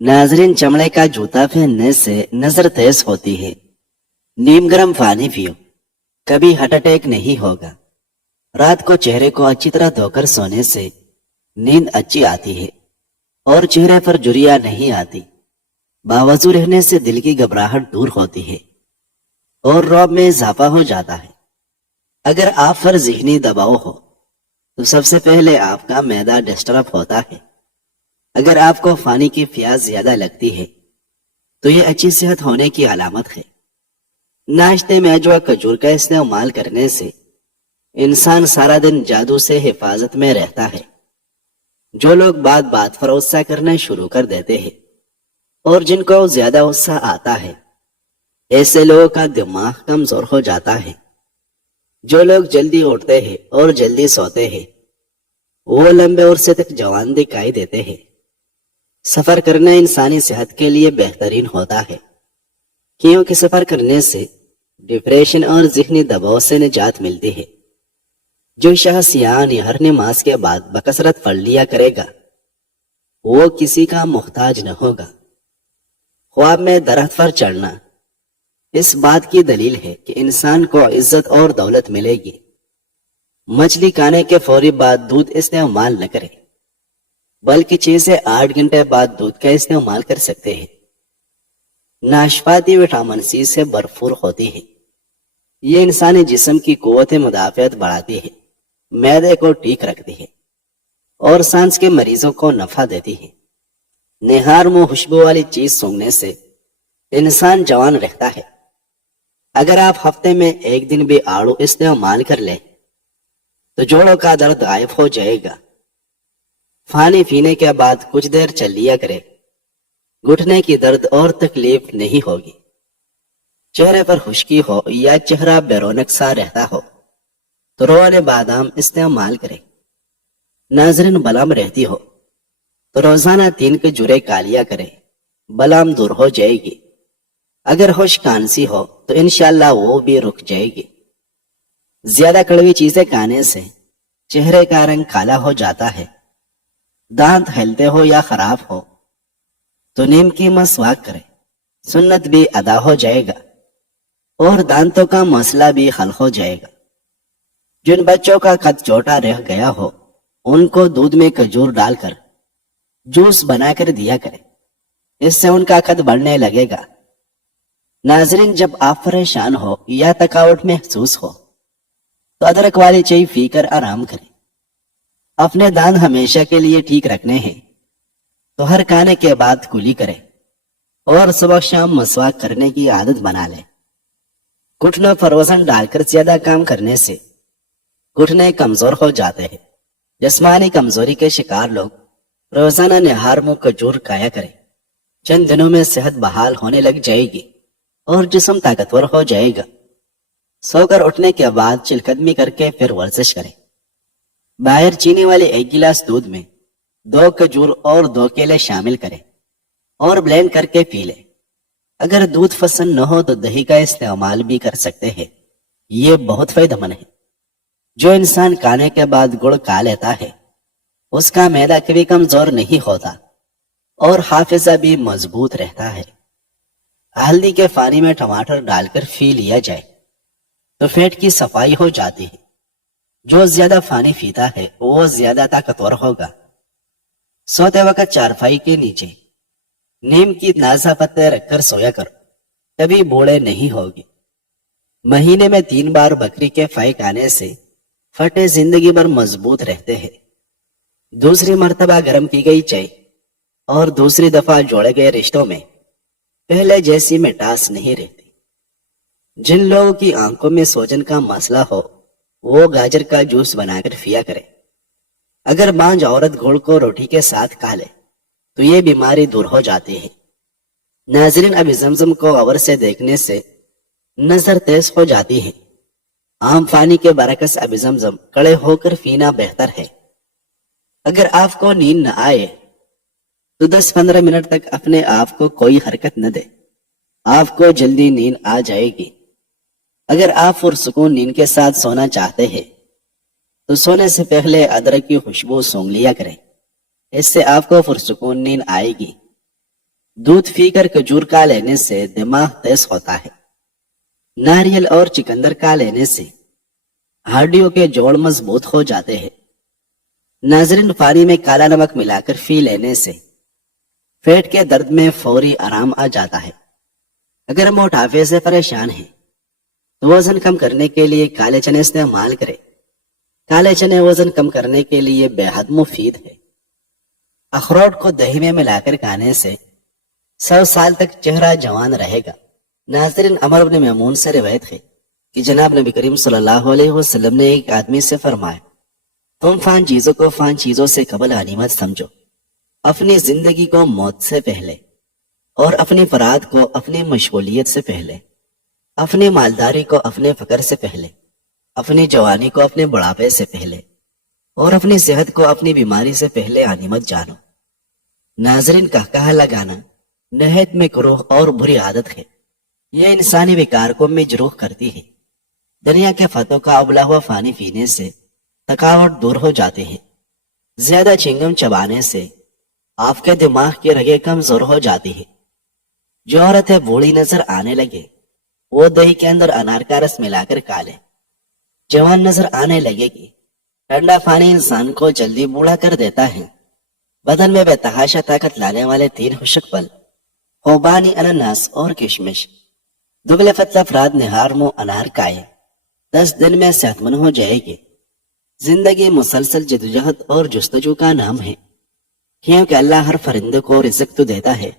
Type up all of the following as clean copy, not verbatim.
नाजरीन, चमड़े का जूता पहनने से नजर तेज होती है। नीम गर्म पानी पियो, कभी हार्ट अटैक नहीं होगा। रात को चेहरे को अच्छी तरह धोकर सोने से नींद अच्छी आती है और चेहरे पर झुर्रियां नहीं आती। बावजू रहने से दिल की घबराहट दूर होती है और रौब में इजाफा हो जाता है। अगर आप पर ज़हनी दबाव हो तो सबसे पहले आपका मैदा डिस्टर्ब होता है। अगर आपको पानी की प्यास ज्यादा लगती है तो ये अच्छी सेहत होने की अलामत है। नाश्ते में अजवा खजूर का इस्तेमाल करने से इंसान सारा दिन जादू से हिफाजत में रहता है। जो लोग बात बात पर गुस्सा करना शुरू कर देते हैं और जिनको ज्यादा गुस्सा आता है, ऐसे लोगों का दिमाग कमजोर हो जाता है। जो लोग जल्दी उठते हैं और जल्दी सोते हैं, वो लंबे अरसे तक जवान दिखाई देते हैं। सफर करना इंसानी सेहत के लिए बेहतरीन होता है, क्योंकि सफर करने से डिप्रेशन और ज़हनी दबाव से निजात मिलती है। जो शख्स यानी हर नमाज के बाद बकसरत पढ़ लिया करेगा, वो किसी का मुख्ताज न होगा। ख्वाब में दरख्त पर चढ़ना इस बात की दलील है कि इंसान को इज्जत और दौलत मिलेगी। मछली खाने के फौरी बाद दूध इस्तेमाल न करें, बल्कि 6 से 8 घंटे बाद दूध का इस्तेमाल कर सकते हैं। नाशपाती विटामिन सी से भरपूर होती है। ये इंसानी जिस्म की कुव्वत मुदाफ़ियत बढ़ाती है, मैदे को ठीक रखती है और सांस के मरीजों को नफा देती है। निहार मुंह खुशबू वाली चीज सूंघने से इंसान जवान रहता है। अगर आप हफ्ते में एक दिन भी आड़ू इस्तेमाल कर लें तो जोड़ों का दर्द गायब हो जाएगा। पानी पीने के बाद कुछ देर चल लिया करें, घुटने की दर्द और तकलीफ नहीं होगी। चेहरे पर खुश्की हो या चेहरा बेरौनक सा रहता हो तो रोने बादाम इस्तेमाल करें। नाजरीन, बलम रहती हो तो रोजाना 3 खजूरें खा लिया करें, बलम दूर हो जाएगी। अगर होश खांसी हो तो इंशाल्लाह वो भी रुक जाएगी। ज्यादा कड़वी चीजें खाने से चेहरे का रंग काला हो जाता है। दांत हिलते हो या खराब हो तो नीम की मसवाक करें, सुन्नत भी अदा हो जाएगा और दांतों का मसला भी हल हो जाएगा। जिन बच्चों का कद छोटा रह गया हो, उनको दूध में खजूर डालकर जूस बनाकर दिया करें, इससे उनका कद बढ़ने लगेगा। नाजरीन, जब आप परेशान हो या थकावट महसूस हो तो अदरक वाली चाय पीकर आराम करें। अपने दांत हमेशा के लिए ठीक रखने हैं तो हर खाने के बाद कुली करें और सुबह शाम मसवाक करने की आदत बना लें। घुटनों पर वजन डालकर ज्यादा काम करने से घुटने कमजोर हो जाते हैं। जिस्मानी कमजोरी के शिकार लोग रोजाना निहार मुंह खजूर खाया करें। चंद दिनों में सेहत बहाल होने लग जाएगी और जिस्म ताकतवर हो जाएगा। सोकर उठने के बाद चिलकदमी करके फिर वर्जिश करें। बाहर चीनी वाले 1 गिलास दूध में 2 खजूर और 2 केले शामिल करें और ब्लेंड करके पी लें। अगर दूध पसंद न हो तो दही का इस्तेमाल भी कर सकते हैं, ये बहुत फायदेमंद है। जो इंसान खाने के बाद गुड़ खा लेता है, उसका मैदा कभी कमजोर नहीं होता और हाफिजा भी मजबूत रहता है। हल्दी के पानी में टमाटर डालकर पी लिया जाए तो पेट की सफाई हो जाती है। जो ज्यादा पानी पीता है वो ज्यादा ताकतवर होगा। सोते वक्त चारपाई के नीचे नीम की नाजा पत्ते रखकर सोया करो, कभी बूढ़े नहीं होगे। महीने में 3 बार बकरी के फाई खाने से फटे जिंदगी भर मजबूत रहते हैं। दूसरी मर्तबा गर्म की गई चाय और दूसरी दफा जोड़े गए रिश्तों में पहले जैसी मिठास नहीं रहती। जिन लोगों की आंखों में सोजन का मसला हो, वो गाजर का जूस बनाकर पिया करें। अगर बांझ औरत गुड़ को रोटी के साथ खा ले तो ये बीमारी दूर हो जाती है। नाजरीन, अभी जमजम को गौर से देखने से नजर तेज हो जाती है। आम पानी के बरकस अभी जमजम कड़े होकर पीना बेहतर है। अगर आपको नींद न आए तो 10-15 मिनट तक अपने आप को कोई हरकत न दे, आपको जल्दी नींद आ जाएगी। अगर आप पुरसुकून नींद के साथ सोना चाहते हैं तो सोने से पहले अदरक की खुशबू सूंघ लिया करें, इससे आपको पुरसुकून नींद आएगी। دودھ پی کر کھجور کا لینے سے دماغ تیز ہوتا ہے. ناریل اور چکندر کا لینے سے ہڈیوں کے جوڑ مضبوط ہو جاتے ہیں. ناظرین، پانی میں کالا نمک ملا کر پی لینے سے پیٹ کے درد میں فوری آرام آ جاتا ہے. اگر موٹاپے سے پریشان ہیں تو وزن کم کرنے کے لیے کالے چنے استعمال کریں. کالے چنے وزن کم کرنے کے لیے بے حد مفید ہے. اخروٹ کو دہی میں ملا کر کھانے سے 100 سال تک چہرہ جوان رہے گا. ناظرین، عمر بن میمون سے روایت ہے کہ جناب نبی کریم صلی اللہ علیہ وسلم نے ایک آدمی سے فرمایا، تم فان چیزوں کو فان چیزوں سے قبل غنیمت سمجھو، اپنی زندگی کو موت سے پہلے، اور اپنی فراد کو اپنی مشغولیت سے پہلے، اپنی مالداری کو اپنے فقر سے پہلے، اپنی جوانی کو اپنے بڑھاپے سے پہلے، اور اپنی صحت کو اپنی بیماری سے پہلے غنیمت جانو. ناظرین، کہا لگانا نہایت مکروہ اور بری عادت ہے. یہ انسانی وقار کو مجروح کرتی ہے. دنیا کے فتوں کا ابلا ہوا پانی پینے سے تھکاوٹ دور ہو جاتی ہے. زیادہ چنگم چبانے سے آپ کے دماغ کی رگیں کمزور ہو جاتی ہے. جو عورتیں بوڑھی نظر آنے لگے وہ دہی کے اندر انار کا رس ملا کر کھا لے. جوان نظر آنے لگے گی. ٹھنڈا پانی انسان کو جلدی بوڑھا کر دیتا ہے. بدن میں بے تحاشا طاقت لانے والے 3 خشک پھل، خوبانی، انناس اور کشمش. دبلے پتلے افراد نہار منہ انار کھائے 10 دن میں صحت مند ہو جائے گی. زندگی مسلسل جدوجہد اور جستجو کا نام ہے، کیونکہ اللہ ہر فرندے کو رزق تو دیتا ہے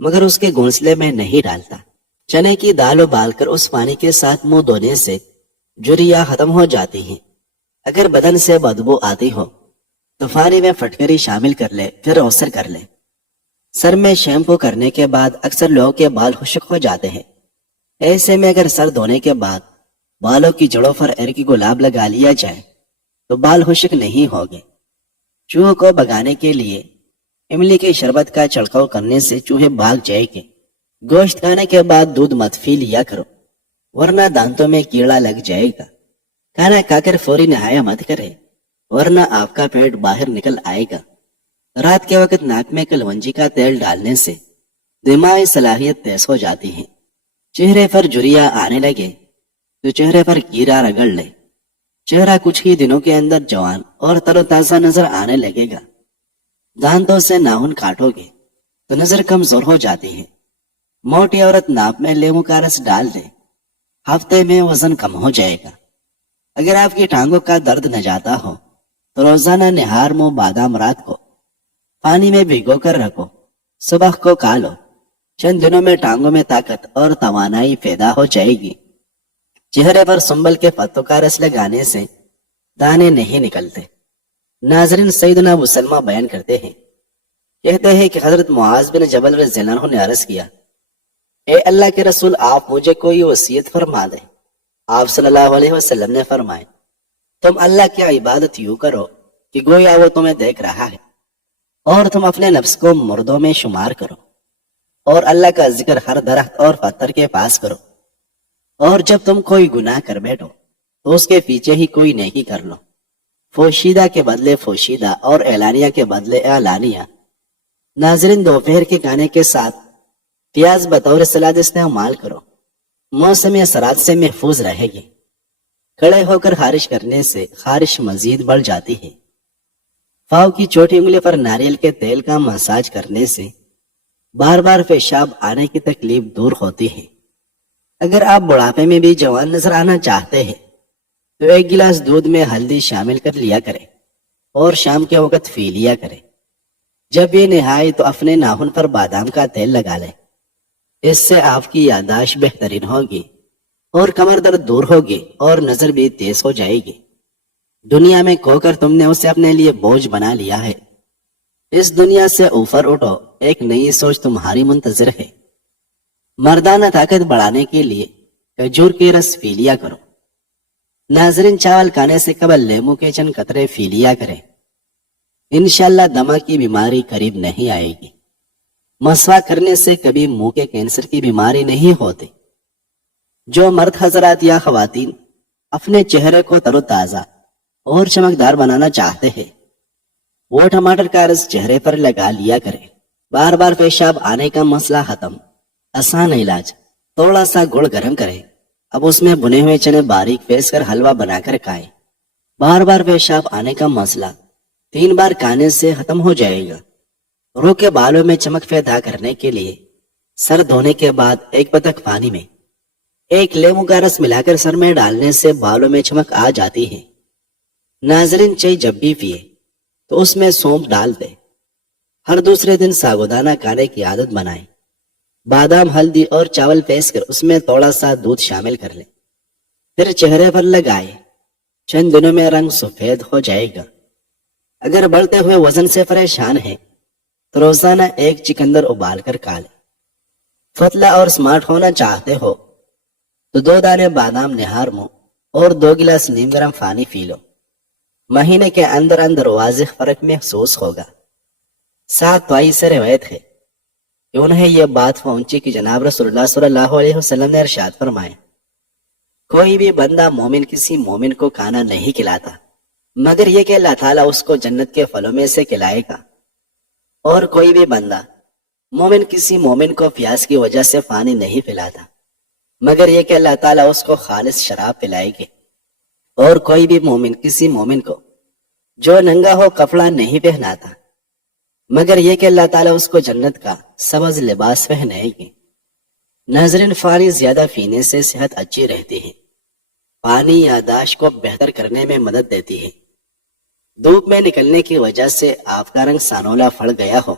مگر اس کے گھونسلے میں نہیں ڈالتا. چنے کی دال ابال کر اس پانی کے ساتھ منہ دھونے سے جھریاں ختم ہو جاتی ہیں. اگر بدن سے بدبو آتی ہو تو پانی میں فٹکری شامل کر لے، پھر اوسر کر لے. سر میں شیمپو کرنے کے بعد اکثر لوگوں کے بال خشک ہو جاتے ہیں. ایسے میں اگر سر دھونے کے بعد بالوں کی جڑوں پر ایرکی گلاب لگا لیا جائے تو بال خشک نہیں ہوگے. چوہوں کو بھگانے کے لیے املی کے شربت کا چھڑکاؤ کرنے سے چوہے بھاگ جائیں گے. گوشت کھانے کے بعد دودھ مت پی لیا کرو ورنہ دانتوں میں کیڑا لگ جائے گا. کھانا کھا کر فوری نہایا مت کرے ورنہ آپ کا پیٹ باہر نکل آئے گا. رات کے وقت ناک میں کلونجی کا تیل ڈالنے سے دماغی صلاحیت تیز ہو جاتی ہے. چہرے پر جھریاں آنے لگے تو چہرے پر کیڑا رگڑ لے. چہرہ کچھ ہی دنوں کے اندر جوان اور تر و تازہ نظر آنے لگے گا. دانتوں سے ناخن کاٹو گے تو نظر کمزور ہو جاتی ہے. موٹی عورت ناپ میں لیمو کا رس ڈال دے، ہفتے میں وزن کم ہو جائے گا. اگر آپ کی ٹانگوں کا درد نہ جاتا ہو تو روزانہ نہار منہ بادام رات کو پانی میں بھگو کر رکھو، صبح کو کھا لو. چند دنوں میں ٹانگوں میں طاقت اور توانائی پیدا ہو جائے گی. چہرے پر سنبل کے پتوں کا رس لگانے سے دانے نہیں نکلتے. ناظرین، سیدنا ابو سلمہ بیان کرتے ہیں، کہتے ہیں کہ حضرت معاذ بن جبل رضی اللہ عنہ نے عرض کیا، اے اللہ کے رسول، آپ مجھے کوئی وصیت فرما دیں. آپ صلی اللہ علیہ وسلم نے فرمائے، تم اللہ کی عبادت یوں کرو کہ گویا وہ تمہیں دیکھ رہا ہے، اور تم اپنے نفس کو مردوں میں شمار کرو، اور اللہ کا ذکر ہر درخت اور پتھر کے پاس کرو، اور جب تم کوئی گناہ کر بیٹھو تو اس کے پیچھے ہی کوئی نیکی کر لو، فوشیدہ کے بدلے فوشیدہ اور اعلانیہ کے بدلے اعلانیہ. ناظرین، دوپہر کے کھانے کے ساتھ پیاز بطور سلاد استعمال کرو، موسم اثرات سے محفوظ رہے گی. کھڑے ہو کر خارش کرنے سے خارش مزید بڑھ جاتی ہے. پاؤں کی چھوٹی انگلی پر ناریل کے تیل کا مساج کرنے سے بار بار پیشاب آنے کی تکلیف دور ہوتی ہے. اگر آپ بڑھاپے میں بھی جوان نظر آنا چاہتے ہیں تو 1 گلاس دودھ میں ہلدی شامل کر لیا کریں اور شام کے وقت پی لیا کریں. جب یہ نہائے تو اپنے ناخن پر بادام کا تیل لگا لیں. اس سے آپ کی یادداشت بہترین ہوگی اور کمر درد دور ہوگی اور نظر بھی تیز ہو جائے گی. دنیا میں کھو کر تم نے اسے اپنے لیے بوجھ بنا لیا ہے. اس دنیا سے اوپر اٹھو، ایک نئی سوچ تمہاری منتظر ہے. مردانہ طاقت بڑھانے کے لیے کھجور کے رس پی لیا کرو. ناظرین، چاول کھانے سے قبل لیمو کے چند قطرے پی لیا کریں. انشاءاللہ دمہ کی بیماری قریب نہیں آئے گی. مسواک کرنے سے کبھی منہ کے کینسر کی بیماری نہیں ہوتی. جو مرد حضرات یا خواتین اپنے چہرے کو تر و تازہ اور چمکدار بنانا چاہتے ہیں وہ ٹماٹر کا رس چہرے پر لگا لیا کریں. बार बार पेशाब आने का मसला खत्म। आसान इलाज, थोड़ा सा गुड़ गर्म करें, अब उसमें भुने हुए चने बारीक पीस कर हलवा बनाकर खाएं। बार बार पेशाब आने का मसला 3 बार खाने से खत्म हो जाएगा। रू के बालों में चमक पैदा करने के लिए सर धोने के बाद एक बतख पानी में 1 नींबू का रस मिलाकर सर में डालने से बालों में चमक आ जाती है। नाजरीन, चाय जब भी पिए तो उसमें सौंफ डाल दे। हर दूसरे दिन साबूदाना खाने की आदत बनाएं। बादाम, हल्दी और चावल पीस कर उसमें थोड़ा सा दूध शामिल कर ले, फिर चेहरे पर लगाए। चंद दिनों में रंग सफेद हो जाएगा। अगर बढ़ते हुए वजन से परेशान है तो रोजाना 1 चिकंदर उबाल कर खा ले। पतला और स्मार्ट होना चाहते हो तो 2 दाने बादाम निहार मुंह और 2 गिलास नीम गर्म पानी पी लो। महीने के अंदर अंदर वाजिह फर्क महसूस होगा। 7 भाई से रिवायत है कि उन्हें यह बात पहुंची कि जनाब रसूलुल्लाह सल्लल्लाहु अलैहि वसल्लम ने इरशाद फरमाया, कोई भी बंदा मोमिन किसी मोमिन को खाना नहीं खिलाता मगर यह कि अल्लाह ताला उसको जन्नत के फलों में से खिलाएगा। और कोई भी बंदा मोमिन किसी मोमिन को प्यास की वजह से पानी नहीं पिलाता मगर यह कि अल्लाह ताला उसको खालिस शराब पिलाएगी। और कोई भी मोमिन किसी मोमिन को जो नंगा हो कपड़ा नहीं पहनाता मगर यह कि अल्लाह ताला उसको जन्नत का सबज लिबास पहनाएगी। नाज़रीन, पानी ज्यादा पीने से सेहत अच्छी रहती है। पानी याददाश्त को बेहतर करने में मदद देती है। धूप में निकलने की वजह से आपका रंग सानोला फड़ गया हो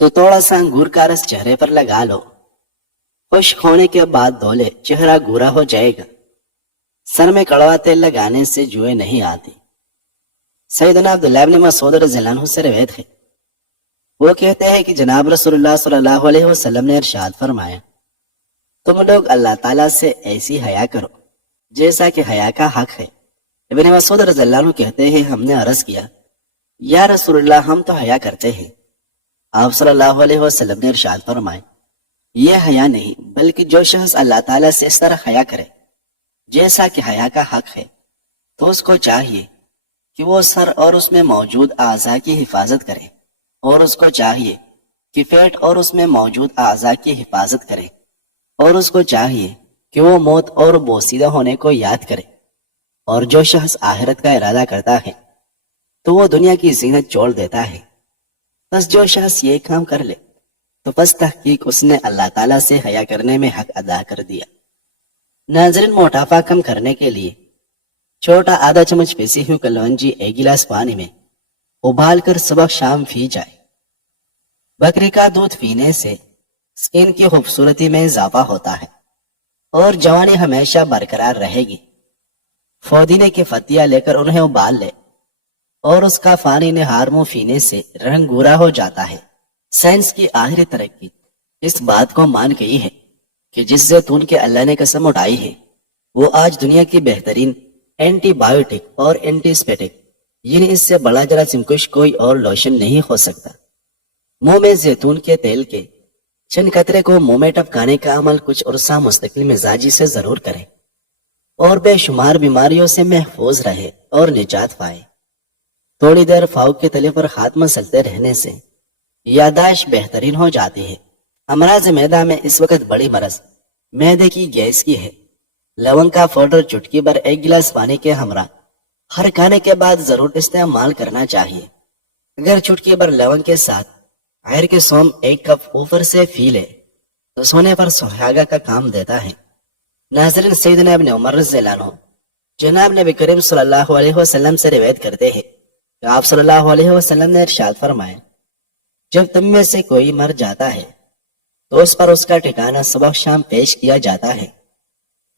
तो थोड़ा सा अंगूर का रस चेहरे पर लगा लो। खुश्क होने के बाद धो ले, चेहरा गोरा हो जाएगा। सर में कड़वा तेल लगाने से जुए नहीं आती। सैयदना अब्दुल्लाह इब्न मसूद रज़ियल्लाहु अन्हु से रिवायत है, वो कहते हैं कि जनाब रसूलुल्लाह सल्लल्लाहु अलैहि वसल्लम ने इरशाद फरमाया, तुम लोग अल्लाह ताला से ऐसी हया करो जैसा कि हया का हक है। इब्न मसूद रज़ियल्लाहु अन्हु कहते हैं, हमने अर्ज किया, या रसूलुल्लाह, हम तो हया करते हैं। आप सल्लल्लाहु अलैहि वसल्लम ने इरशाद फरमाया, यह हया नहीं बल्कि जो शख्स अल्लाह ताला से इस तरह हया करे जैसा कि हया का हक है तो उसको चाहिए कि वो सर और उसमें मौजूद आज़ा की हिफाजत करे, और उसको चाहिए कि पेट और उसमें मौजूद आज़ा की हिफाजत करे, और उसको चाहिए कि वो मौत और बोसीदा होने को याद करे। और जो शख्स आखिरत का इरादा करता है तो वो दुनिया की जीनत छोड़ देता है। बस जो शख्स ये काम कर ले तो बस तहकीक उसने अल्लाह ताला से हया करने में हक अदा कर दिया। नाज़रीन, मोटापा कम करने के लिए छोटा आधा चम्मच पिसी हुई कलौंजी 1 गिलास पानी में उबाल कर सुबह शाम पी जाए। बकरी का दूध पीने से स्किन की खूबसूरती में इजाफा होता है और जवानी हमेशा बरकरार रहेगी। फौदीने की पत्तियां लेकर उन्हें उबाल ले और उसका पानी निहार मुंह पीने से रंग गोरा हो जाता है। साइंस की आखिरी तरक्की इस बात को मान गई है कि जिस जैतून के अल्लाह ने कसम उठाई है वो आज दुनिया की बेहतरीन एंटीबायोटिक और एंटीस्पेटिक यानी इससे बड़ा जरासीमकुश कोई और लोशन नहीं हो सकता। मुंह में जैतून के तेल के चंद कतरे को मुंह में टपकाने का अमल कुछ अरसा मुस्तकिल मिजाजी से जरूर करें और बेशुमार बीमारियों से महफूज रहे और निजात पाए। थोड़ी देर फाउक के तले पर हाथ मसलते रहने से यादाश्त बेहतरीन हो जाती है। अमराज मैदा में इस वक्त बड़ी मरज मैदे की गैस की है। लवंग का पाउडर चुटकी भर 1 गिलास पानी के हमरा हर खाने के बाद जरूर इस्तेमाल करना चाहिए। अगर चुटकी भर लवंग के साथ आयर के सोम 1 कप ऊपर से पी ले तो सोने पर सुहागा का काम देता है। नाज़रीन, सैयदना इब्न उमर रज़ियल्लाहु अन्हु जनाब नबी करीम सल्लल्लाहु अलैहि वसल्लम से रिवायत करते हैं कि आप सल्लल्लाहु अलैहि वसल्लम ने इरशाद फरमाया, जब तुम में से कोई मर जाता है तो उस पर उसका ठिकाना सुबह शाम पेश किया जाता है।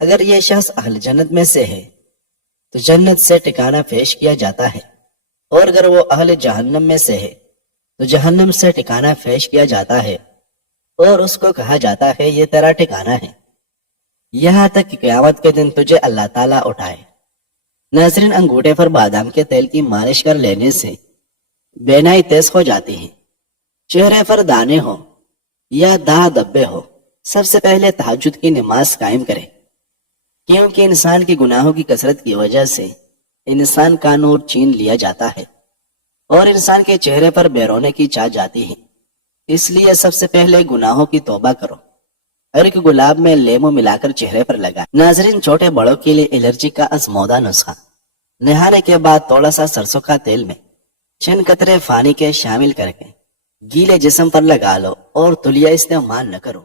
अगर यह शख्स अहल जन्नत में से है तो जन्नत से ठिकाना पेश किया जाता है, और अगर वो अहल जहन्नम में से है तो जहन्नम से ठिकाना पेश किया जाता है और उसको कहा जाता है ये तेरा ठिकाना है, यहाँ तक कि क़यामत के दिन तुझे अल्लाह ताला उठाए। नाज़रीन, अंगूठे पर बादाम के तेल की मालिश कर लेने से बेनाई तेज हो जाती है। चेहरे पर दाने हो या दाग धब्बे हो, सबसे पहले तहज्जुद की नमाज कायम करें, क्योंकि इंसान की गुनाहों की कसरत की वजह से इंसान का नूर छीन लिया जाता है और इंसान के चेहरे पर बेरोने की छा जाती है। اس لیے سب سے پہلے گناہوں کی توبہ کرو اور ایک گلاب میں لیمو ملا کر چہرے پر لگا۔ ناظرین، چھوٹے بڑوں کے لیے الرجی کا آزمودہ نسخہ: نہانے کے بعد تھوڑا سا سرسوں کا تیل میں چند قطرے پانی کے شامل کر کے گیلے جسم پر لگا لو اور تلیہ استعمال نہ کرو۔